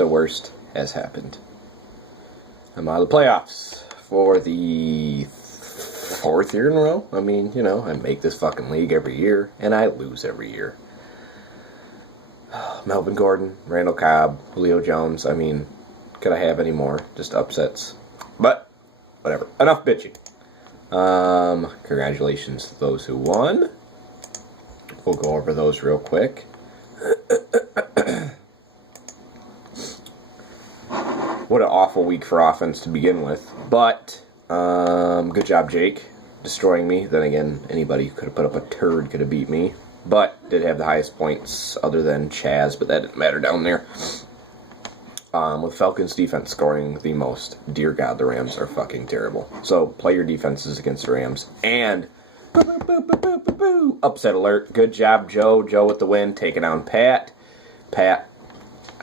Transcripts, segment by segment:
the worst has happened. I'm out of the playoffs for the 4th year in a row. I mean, you know, I make this fucking league every year, and I lose every year. Melvin Gordon, Randall Cobb, Julio Jones. I mean, could I have any more? Just upsets. But, whatever. Enough bitching. Congratulations to those who won. We'll go over those real quick. What an awful week for offense to begin with. But, good job, Jake, destroying me. Then again, anybody who could have put up a turd could have beat me. But did have the highest points other than Chaz, but that didn't matter down there. With Falcons defense scoring the most. Dear God, the Rams are fucking terrible. So play your defenses against the Rams. And upset alert. Good job, Joe. Joe with the win, taking down Pat. Pat,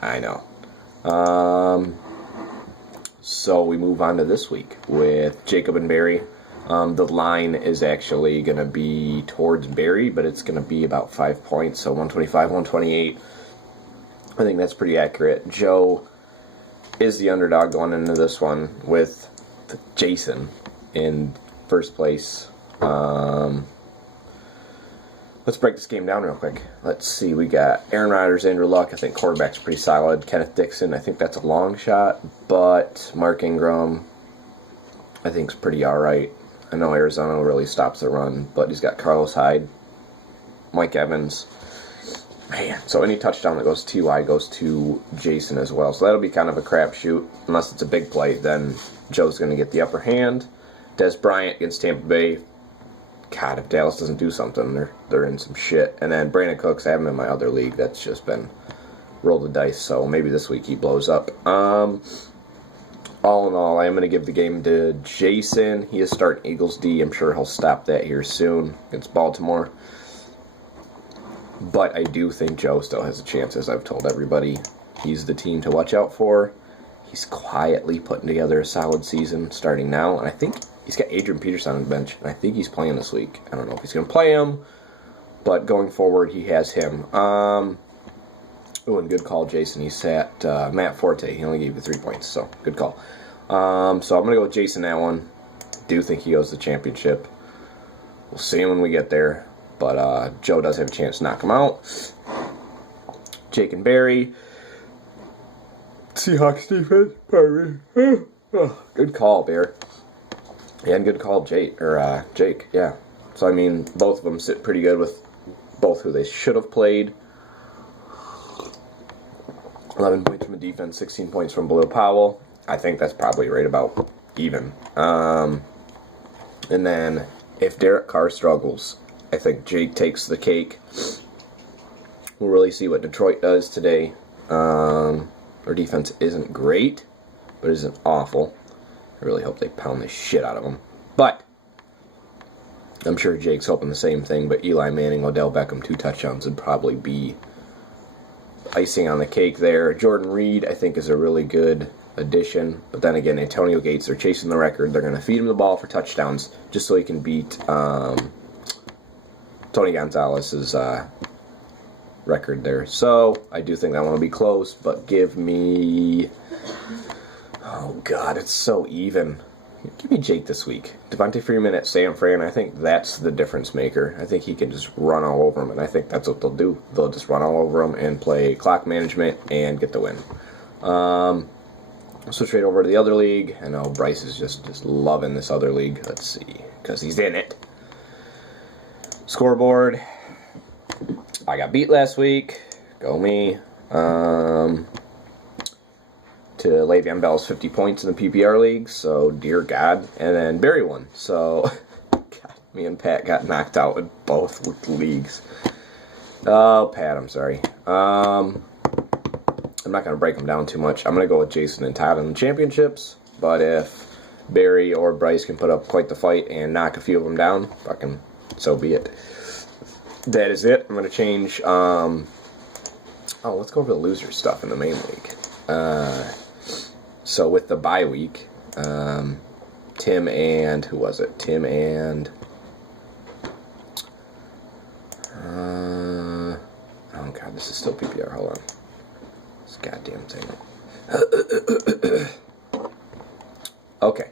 I know. So we move on to this week with Jacob and Barry. The line is actually going to be towards Barry, but it's going to be about 5 points, so 125, 128. I think that's pretty accurate. Joe is the underdog going into this one with Jason in first place. Let's break this game down real quick. Let's see. We got Aaron Rodgers, Andrew Luck. I think quarterback's pretty solid. Kenneth Dixon, I think that's a long shot, but Mark Ingram, I think, is pretty all right. I know Arizona really stops the run, but he's got Carlos Hyde, Mike Evans. Man, so any touchdown that goes TY goes to Jason as well. So that'll be kind of a crapshoot. Unless it's a big play, then Joe's going to get the upper hand. Des Bryant against Tampa Bay. God, if Dallas doesn't do something, they're in some shit. And then Brandon Cooks, I have him in my other league. That's just been roll the dice. So maybe this week he blows up. All in all, I am going to give the game to Jason. He is starting Eagles D. I'm sure he'll stop that here soon against Baltimore. But I do think Joe still has a chance, as I've told everybody. He's the team to watch out for. He's quietly putting together a solid season starting now. And I think he's got Adrian Peterson on the bench. And I think he's playing this week. I don't know if he's going to play him. But going forward, he has him. And good call, Jason. He sat Matt Forte. He only gave you 3 points, so good call. So I'm going to go with Jason that one. Do think he goes to the championship. We'll see him when we get there. But Joe does have a chance to knock him out. Jake and Barry. Seahawks defense. Pardon me. Good call, Bear. And good call, Jake. Yeah. So, I mean, both of them sit pretty good with both who they should have played. 11 points from the defense, 16 points from Blue Powell. I think that's probably right about even. And then if Derek Carr struggles, I think Jake takes the cake. We'll really see what Detroit does today. Our defense isn't great, but isn't awful. I really hope they pound the shit out of them. But I'm sure Jake's hoping the same thing, but Eli Manning, Odell Beckham, 2 touchdowns would probably be icing on the cake there. Jordan Reed, I think, is a really good addition. But then again, Antonio Gates, they're chasing the record. They're going to feed him the ball for touchdowns just so he can beat Tony Gonzalez's record there. So I do think that one will be close, but give me... Oh, God, it's so even. Give me Jake this week. Devontae Freeman at San Fran, I think that's the difference maker. I think he can just run all over him, and I think that's what they'll do. They'll just run all over him and play clock management and get the win. Switch right over to the other league. I know Bryce is just loving this other league. Let's see, because he's in it. Scoreboard. I got beat last week. Go me. To Le'Veon Bell's 50 points in the PPR league, so dear God. And then Barry won, so God, me and Pat got knocked out in both leagues. Oh, Pat, I'm sorry. I'm not going to break them down too much. I'm going to go with Jason and Todd in the championships, but if Barry or Bryce can put up quite the fight and knock a few of them down, fucking so be it. That is it. I'm going to change, let's go over the loser stuff in the main league. So with the bye week, Tim and, who was it? Tim and, oh God, this is still PPR, hold on. This goddamn thing. Okay.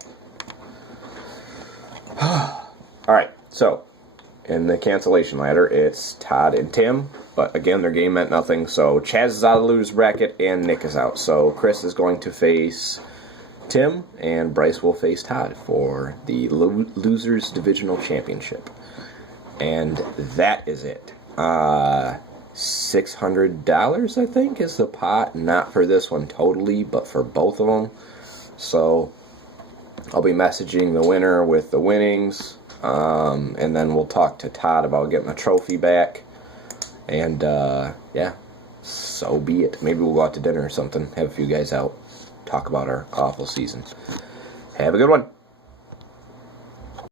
Alright, so in the cancellation ladder, it's Todd and Tim, but again, their game meant nothing, so Chaz is out of the loser's bracket, and Nick is out. So Chris is going to face Tim, and Bryce will face Todd for the Losers Divisional Championship. And that is it. $600, I think, is the pot. Not for this one totally, but for both of them. So I'll be messaging the winner with the winnings. And then we'll talk to Todd about getting the trophy back. And, yeah, so be it. Maybe we'll go out to dinner or something. Have a few guys out. Talk about our awful season. Have a good one.